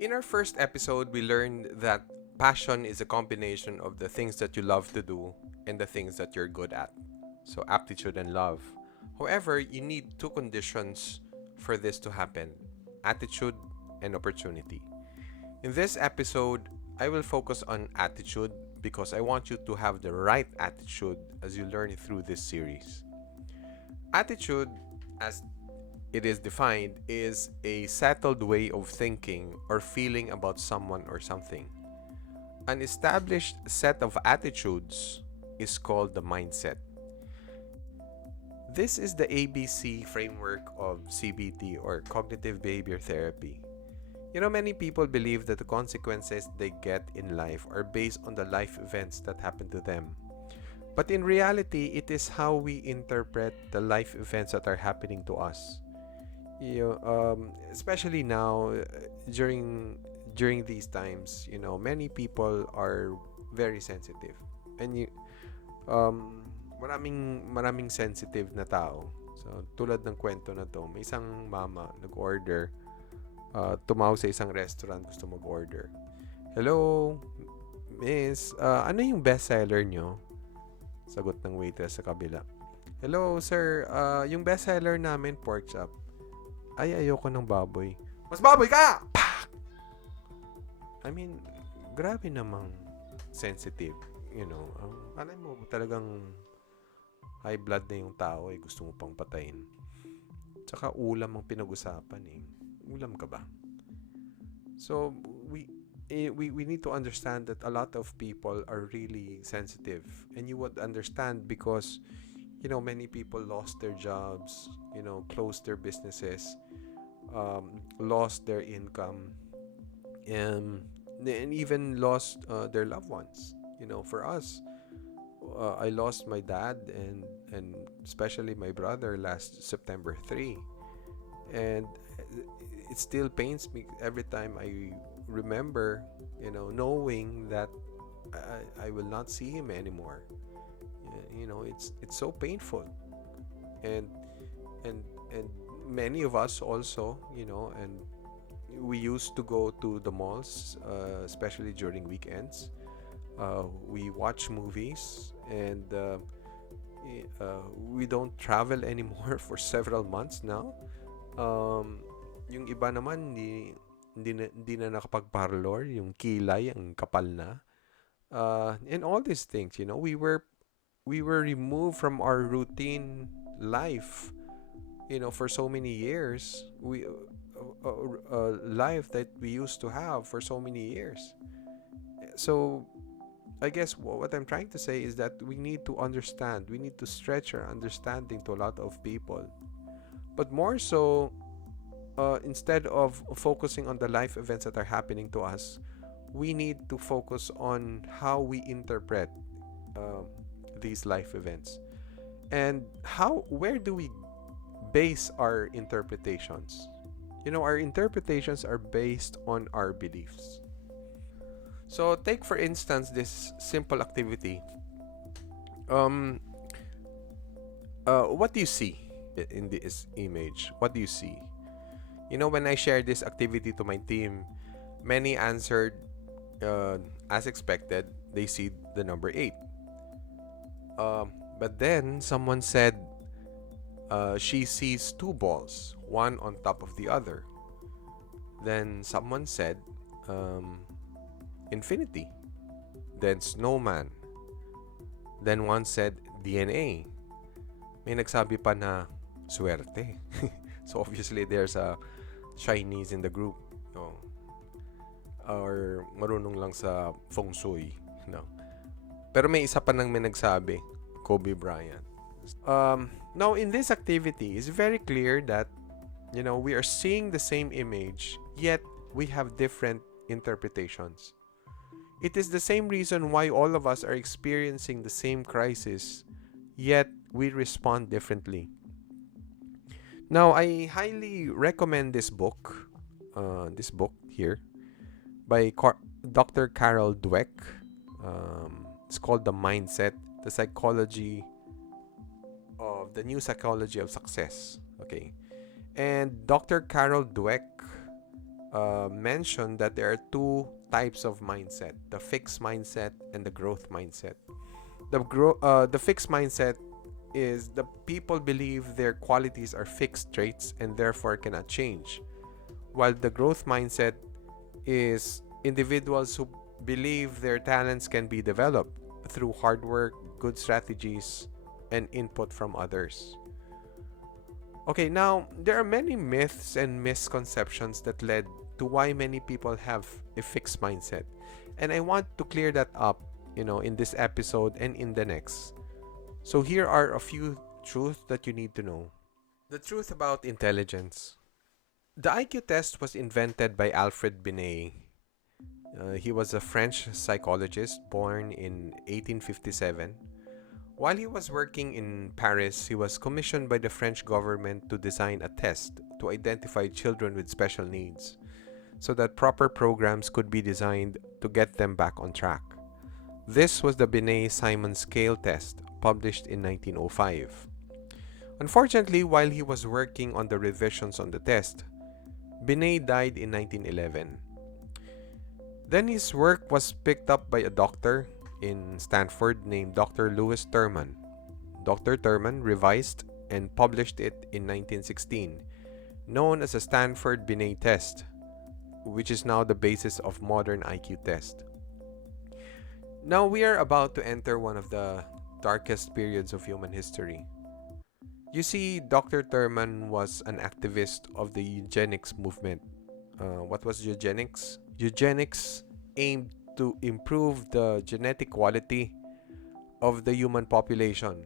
In our first episode, we learned that passion is a combination of the things that you love to do and the things that you're good at. So, aptitude and love. However, you need two conditions for this to happen: attitude and opportunity. In this episode, I will focus on attitude because I want you to have the right attitude as you learn through this series. Attitude, as it is defined, is a settled way of thinking or feeling about someone or something. An established set of attitudes is called the mindset. This is the ABC framework of CBT, or cognitive behavior therapy. Many people believe that the consequences they get in life are based on the life events that happen to them. But in reality, it is how we interpret the life events that are happening to us. Especially now, during these times, many people are very sensitive, and maraming sensitive na tao. So tulad ng kwento na to, may isang mama nag-order, tumawag sa isang restaurant, gusto mag-order. Hello, miss, ano yung best seller nyo? Sagot ng waitress sa kabila. Hello, sir, yung best seller namin pork chop. Ay, ayoko ng baboy. Mas baboy ka! Pak! I mean, grabe namang sensitive. Alay mo talagang high blood na yung tao, gusto mo pang patayin. Tsaka ulam ang pinag-usapan eh. Ulam ka ba? So, we need to understand that a lot of people are really sensitive. And you would understand because many people lost their jobs, closed their businesses, lost their income, and even lost their loved ones. For us, I lost my dad and especially my brother last September 3. And it still pains me every time I remember, knowing that I will not see him anymore. It's so painful. And and and many of us also, and we used to go to the malls, especially during weekends. We watch movies, and we don't travel anymore for several months now. Yung iba naman hindi na nakapag-parlor, yung kilay ang kapal na. And all these things, we were removed from our routine life, for so many years. Life that we used to have for so many years. So I guess what I'm trying to say is that we need to understand, we need to stretch our understanding to a lot of people. But more so, instead of focusing on the life events that are happening to us, we need to focus on how we interpret uh, these life events, and where do we base our interpretations. Our interpretations are based on our beliefs. So take for instance this simple activity. um what do you see in this image? What do you see? When I shared this activity to my team, many answered, as expected, they see the number 8. But then someone said, she sees two balls, one on top of the other. Then someone said, infinity. Then snowman. Then one said DNA. May nagsabi pa na swerte. So obviously there's a Chinese in the group, or marunong lang sa feng shui, Pero may isa pa nang may nagsabi, Kobe Bryant. Now in this activity, it's very clear that we are seeing the same image, yet we have different interpretations. It is the same reason why all of us are experiencing the same crisis, yet we respond differently. Now, I highly recommend this book here by Dr. Carol Dweck. It's called The Mindset, the new psychology of success. Okay. And Dr. Carol Dweck mentioned that there are two types of mindset: the fixed mindset and the growth mindset. The fixed mindset is the people believe their qualities are fixed traits and therefore cannot change, while the growth mindset is individuals who believe their talents can be developed through hard work, good strategies, and input from others. Okay, now there are many myths and misconceptions that led to why many people have a fixed mindset. And I want to clear that up, in this episode and in the next. So here are a few truths that you need to know. The truth about intelligence. The IQ test was invented by Alfred Binet. He was a French psychologist born in 1857. While he was working in Paris, he was commissioned by the French government to design a test to identify children with special needs so that proper programs could be designed to get them back on track. This was the Binet-Simon scale test, published in 1905. Unfortunately, while he was working on the revisions on the test, Binet died in 1911. Then his work was picked up by a doctor in Stanford named Dr. Lewis Terman. Dr. Terman revised and published it in 1916, known as the Stanford Binet test, which is now the basis of modern IQ test. Now we are about to enter one of the darkest periods of human history. You see, Dr. Terman was an activist of the eugenics movement. What was eugenics? Eugenics aimed to improve the genetic quality of the human population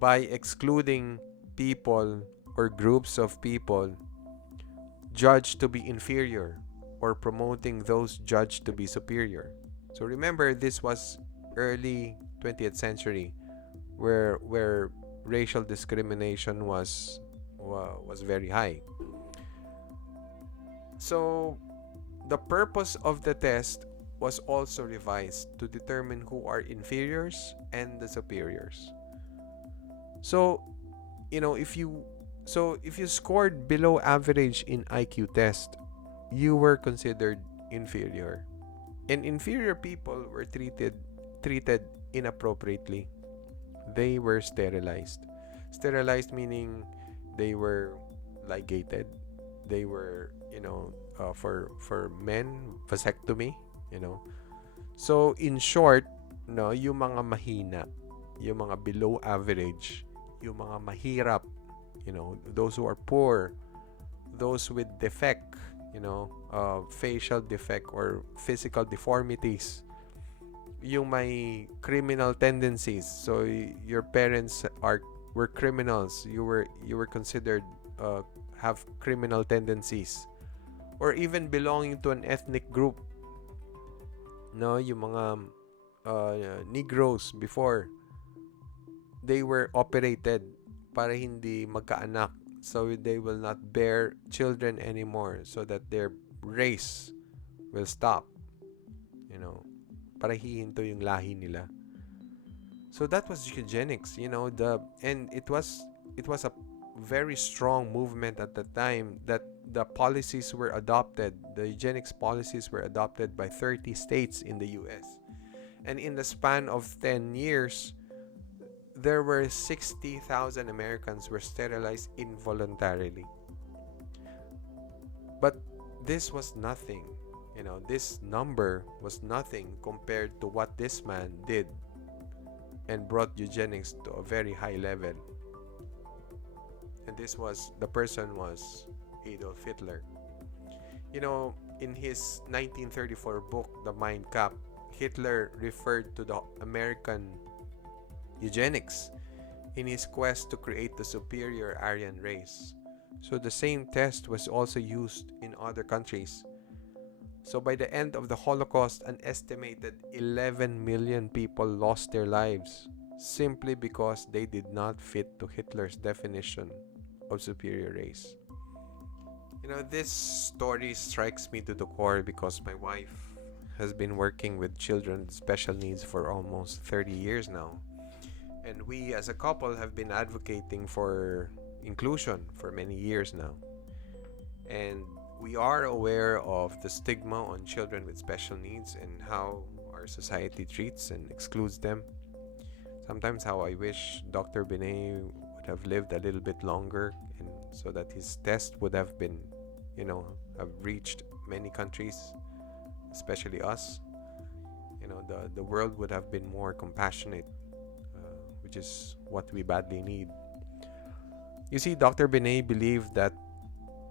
by excluding people or groups of people judged to be inferior or promoting those judged to be superior. So remember, this was early 20th century where racial discrimination was very high. So the purpose of the test was also revised to determine who are inferiors and the superiors. So, if you scored below average in IQ test, you were considered inferior. And inferior people were treated inappropriately. They were sterilized. Sterilized meaning they were ligated. They were, for men, vasectomy, So in short, no, yung mga mahina, yung mga below average, yung mga mahirap, those who are poor, those with defect, facial defect or physical deformities, yung may criminal tendencies. So your parents were criminals. You were considered have criminal tendencies, or even belonging to an ethnic group. No, yung mga Negroes before, they were operated para hindi magkaanak, so they will not bear children anymore, so that their race will stop, para hihinto yung lahi nila. So that was eugenics, and it was a very strong movement at the time that the policies were adopted. The eugenics policies were adopted by 30 states in the US. And in the span of 10 years, there were 60,000 Americans were sterilized involuntarily. But this was nothing. This number was nothing compared to what this man did and brought eugenics to a very high level. And the person was Adolf Hitler. In his 1934 book, The Mein Kampf, Hitler referred to the American eugenics in his quest to create the superior Aryan race. So the same test was also used in other countries. So by the end of the Holocaust, an estimated 11 million people lost their lives simply because they did not fit to Hitler's definition of superior race. This story strikes me to the core because my wife has been working with children with special needs for almost 30 years now. And we as a couple have been advocating for inclusion for many years now. And We are aware of the stigma on children with special needs and how our society treats and excludes them. Sometimes how I wish Dr. Binay would have lived a little bit longer and so that his test would have been, have reached many countries, especially us. The world would have been more compassionate, which is what we badly need. You see, Dr. Binay believed that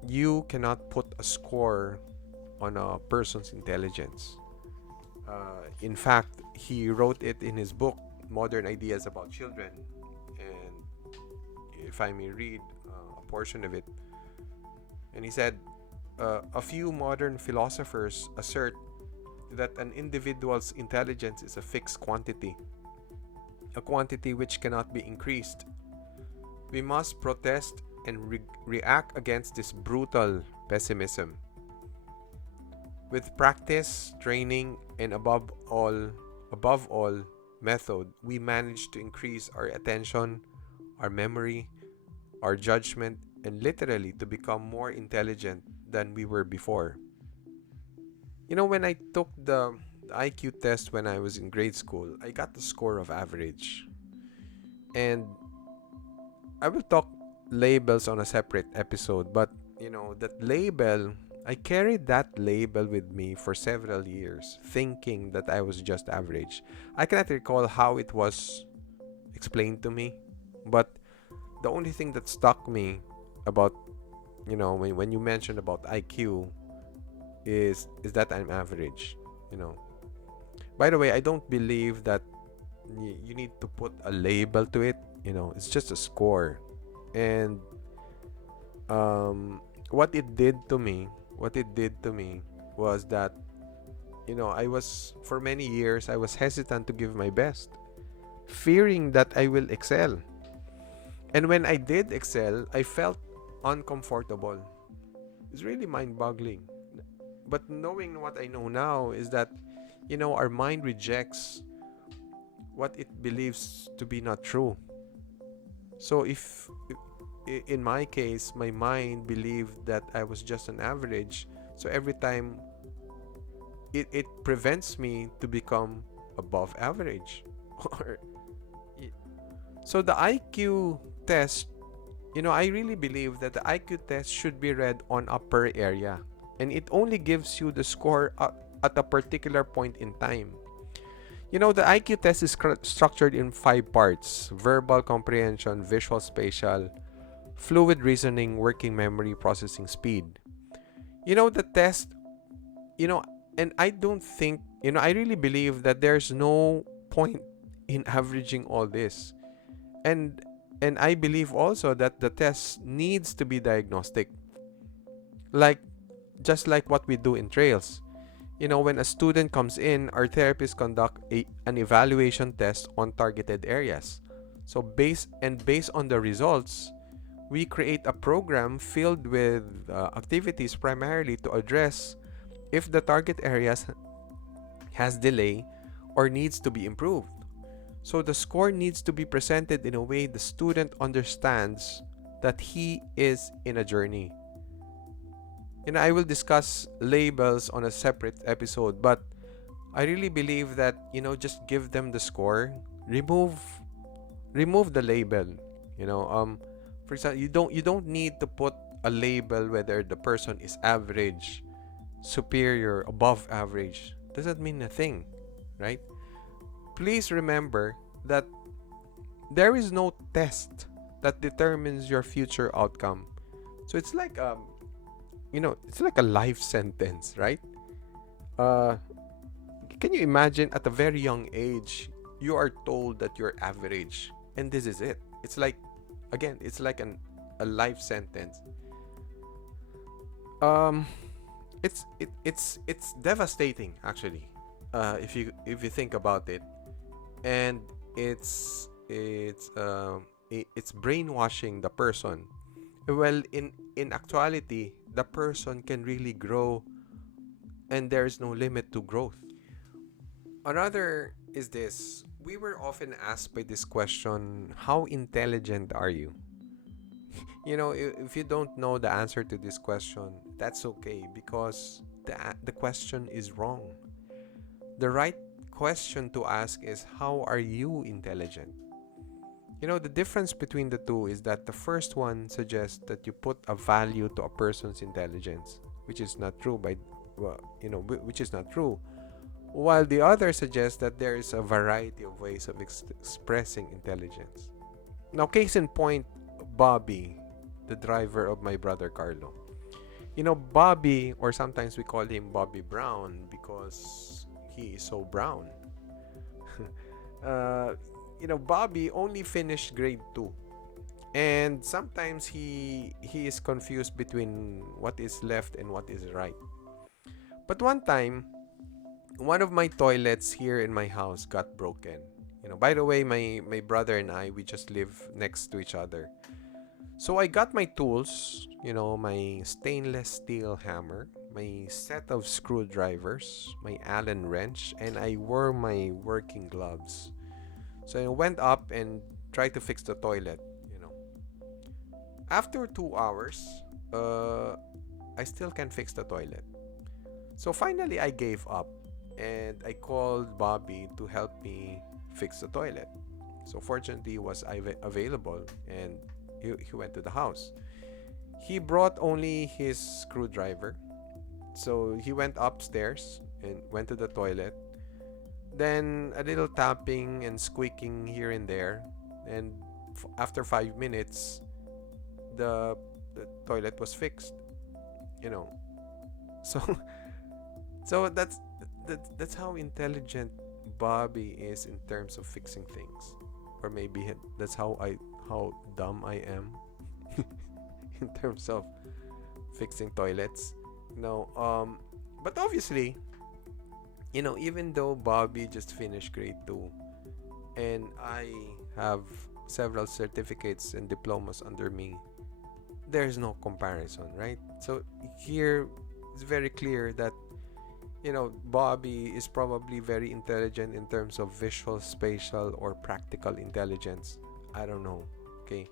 you cannot put a score on a person's intelligence. In fact, he wrote it in his book, Modern Ideas About Children. And if I may read a portion of it, and he said, a few modern philosophers assert that an individual's intelligence is a fixed quantity, a quantity which cannot be increased. We must protest and react against this brutal pessimism. With practice, training, and above all, method, we manage to increase our attention, our memory, our judgment, and literally to become more intelligent than we were before. When I took the IQ test when I was in grade school, I got the score of average. And I will talk labels on a separate episode, but that label, I carried that label with me for several years, thinking that I was just average. I cannot recall how it was explained to me, but the only thing that stuck me about, when you mentioned about IQ is that I'm average. By the way, I don't believe that you need to put a label to it. It's just a score. And what it did to me was that I was, for many years I was hesitant to give my best, fearing that I will excel. And when I did excel, I felt uncomfortable. It's really mind-boggling. But knowing what I know now is that our mind rejects what it believes to be not true. So if in my case, my mind believed that I was just an average, so every time it prevents me to become above average. So the IQ test, I really believe that the IQ test should be read on a per area, and it only gives you the score at a particular point in time. The IQ test is structured in 5 parts: verbal comprehension, visual spatial, fluid reasoning, working memory, processing speed. The test, and I don't think, I really believe that there's no point in averaging all this. And I believe also that the test needs to be diagnostic. Just like what we do in trails. When a student comes in, our therapists conduct an evaluation test on targeted areas. So based on the results, we create a program filled with activities primarily to address if the target areas has delay or needs to be improved. So the score needs to be presented in a way the student understands that he is in a journey. I will discuss labels on a separate episode, but I really believe that, just give them the score, remove the label. For example, you don't need to put a label whether the person is average, superior, above average. Doesn't mean a thing, right? Please remember that there is no test that determines your future outcome. So it's like it's like a life sentence, right? Can you imagine at a very young age you are told that you're average and this is it? It's like, again, it's like a life sentence. It's devastating actually, if you think about it, and it's brainwashing the person. Well, in actuality, the person can really grow, and there is no limit to growth. Another is this: we were often asked by this question, "How intelligent are you?" If you don't know the answer to this question, that's okay because the question is wrong. The right question to ask is, how are you intelligent? The difference between the two is that the first one suggests that you put a value to a person's intelligence, which is not true which is not true. While the other suggests that there is a variety of ways of expressing intelligence. Now, case in point, Bobby, the driver of my brother Carlo. Bobby, or sometimes we call him Bobby Brown because he is so brown. uh, Bobby only finished grade 2. And sometimes he is confused between what is left and what is right. But one time, one of my toilets here in my house got broken. By the way, my brother and I, we just live next to each other. So I got my tools, my stainless steel hammer, my set of screwdrivers, my Allen wrench, and I wore my working gloves. So I went up and tried to fix the toilet. After 2 hours, I still can't fix the toilet. So finally, I gave up and I called Bobby to help me fix the toilet. So fortunately, he was available and he went to the house. He brought only his screwdriver. So he went upstairs and went to the toilet. Then a little tapping and squeaking here and there. And after 5 minutes, the toilet was fixed. You know. So so that's how intelligent Bobby is in terms of fixing things. Or maybe that's how dumb I am in terms of fixing toilets. But obviously, even though Bobby just finished grade 2 and I have several certificates and diplomas under me, there's no comparison, right? So here it's very clear that Bobby is probably very intelligent in terms of visual, spatial, or practical intelligence. I don't know. Okay.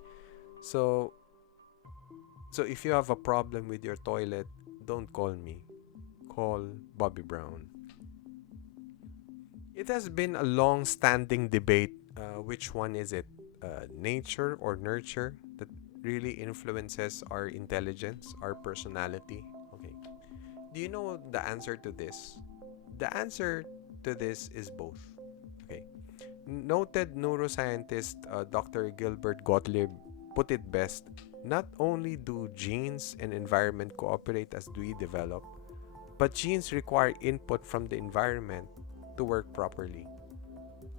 So if you have a problem with your toilet, don't call me. Call Bobby Brown. It has been a long-standing debate. Which one is it? Nature or nurture that really influences our intelligence, our personality? Okay. Do you know the answer to this? The answer to this is both. Okay. Noted neuroscientist Dr. Gilbert Gottlieb put it best. Not only do genes and environment cooperate as we develop, but genes require input from the environment to work properly.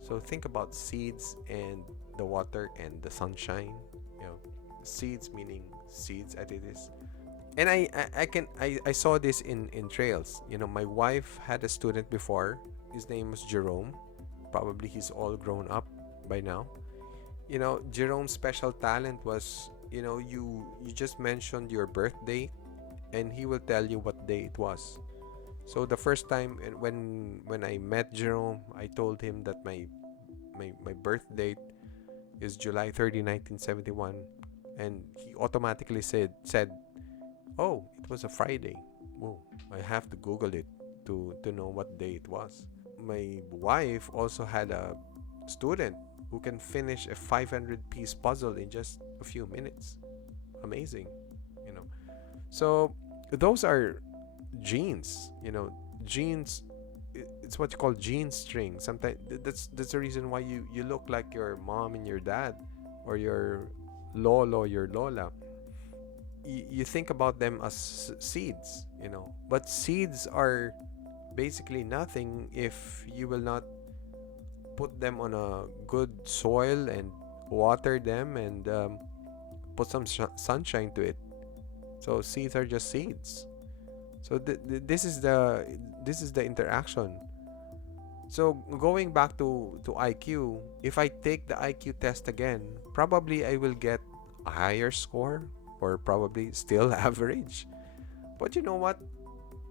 So think about seeds and the water and the sunshine. Seeds meaning seeds as it is. And I saw this in trails. My wife had a student before. His name was Jerome. Probably he's all grown up by now. Jerome's special talent was, you just mentioned your birthday and he will tell you what day it was. So the first time when I met Jerome, I told him that my birth date is July 30, 1971, and he automatically said, "Oh, it was a Friday." Whoa, I have to Google it to know what day it was. My wife also had a student who can finish a 500-piece puzzle in just a few minutes. Amazing, So those are genes. Genes. It's what you call gene string. Sometimes that's the reason why you look like your mom and your dad, or your lolo, your lola. You think about them as seeds, but seeds are basically nothing if you will not put them on a good soil and water them and put some sunshine to it. So seeds are just seeds. So this is the interaction. So going back to IQ, if I take the IQ test again, probably I will get a higher score, or probably still average. But you know what?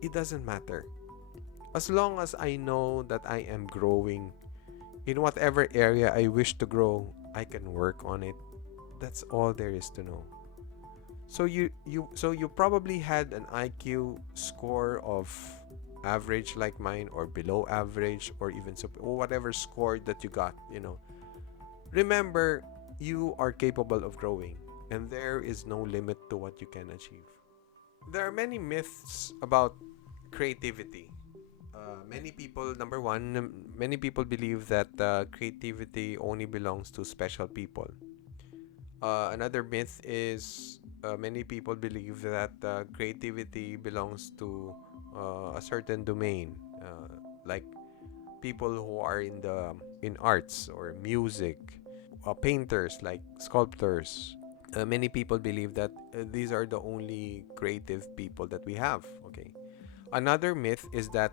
It doesn't matter. As long as I know that I am growing in whatever area I wish to grow, I can work on it. That's all there is to know. So you probably had an IQ score of average like mine, or below average, or even or whatever score that you got. Remember, you are capable of growing, and there is no limit to what you can achieve. There are many myths about creativity. Many people, number one, many people believe that creativity only belongs to special people. Another myth is many people believe that creativity belongs to a certain domain, like people who are in arts or music, painters like sculptors. Many people believe that these are the only creative people that we have. Okay. Another myth is that,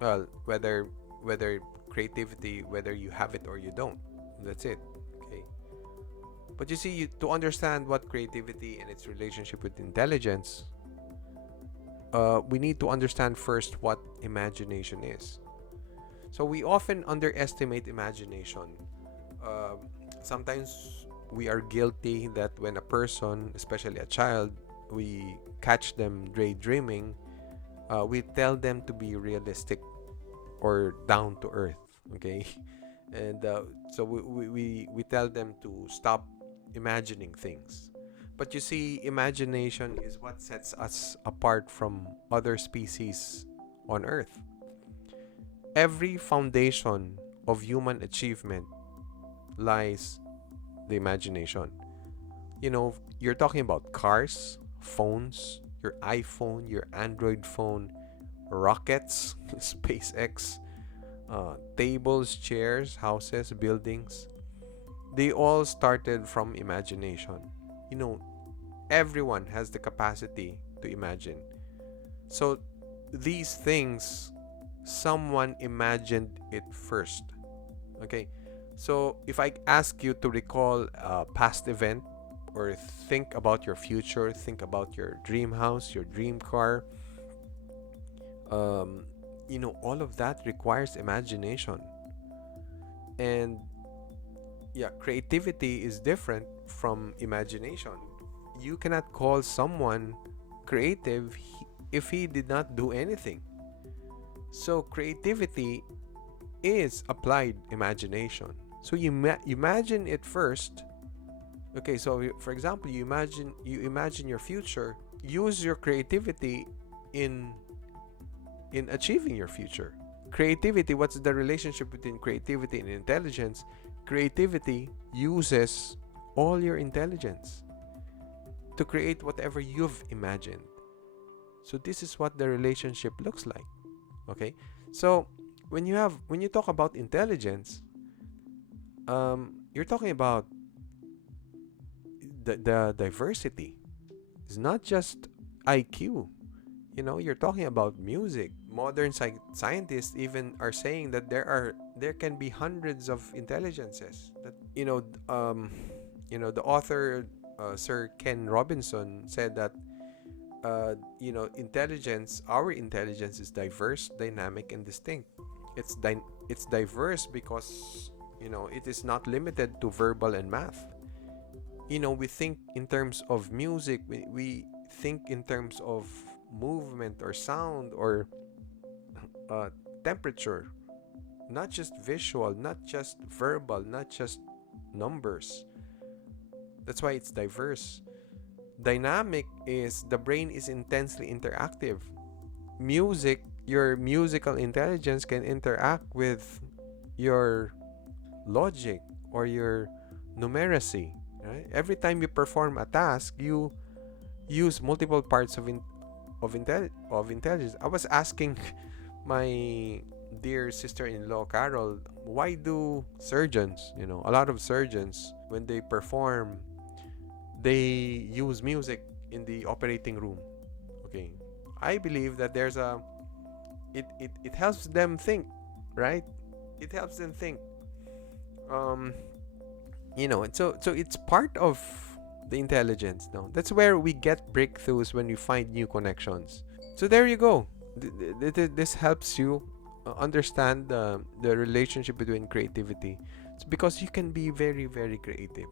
well, whether creativity, whether you have it or you don't, that's it. Okay. But you see, to understand what creativity and its relationship with intelligence, we need to understand first what imagination is. So we often underestimate imagination. Sometimes we are guilty that when a person, especially a child, we catch them daydreaming, we tell them to be realistic or down to earth. Okay. And so we tell them to stop imagining things. But you see, imagination is what sets us apart from other species on earth. Every foundation of human achievement lies the imagination. You're talking about cars, phones, your iPhone, your Android phone, rockets, SpaceX, tables, chairs, houses, buildings. They all started from imagination. You know, everyone has the capacity to imagine. So these things, someone imagined it first. Okay. So if I ask you to recall a past event, or think about your future, think about your dream house, your dream car, all of that requires imagination. And yeah, creativity is different from imagination. You cannot call someone creative if he did not do anything. So creativity is applied imagination. So you imagine it first. Okay, so for example, you imagine your future. Use your creativity in achieving your future. Creativity, what's the relationship between creativity and intelligence? Creativity uses all your intelligence to create whatever you've imagined. So this is what the relationship looks like. Okay? So when you talk about intelligence, you're talking about the diversity. It's not just IQ. You're talking about music. Modern scientists even are saying that there can be hundreds of intelligences. That the author, Sir Ken Robinson, said that our intelligence is diverse, dynamic, and distinct. It's diverse because it is not limited to verbal and math. We think in terms of music. We think in terms of movement or sound or temperature, not just visual, not just verbal, not just numbers. That's why it's diverse. Dynamic is the brain is intensely interactive. Music, your musical intelligence can interact with your logic or your numeracy. Right? Every time you perform a task, you use multiple parts of intelligence. I was asking my dear sister-in-law Carol, why do surgeons, a lot of surgeons, when they perform, they use music in the operating room? Okay, I believe that it helps them think, right? It helps them think. And so it's part of the intelligence. No, that's where we get breakthroughs, when we find new connections. So there you go. This helps you understand the relationship between creativity. It's because you can be very, very creative.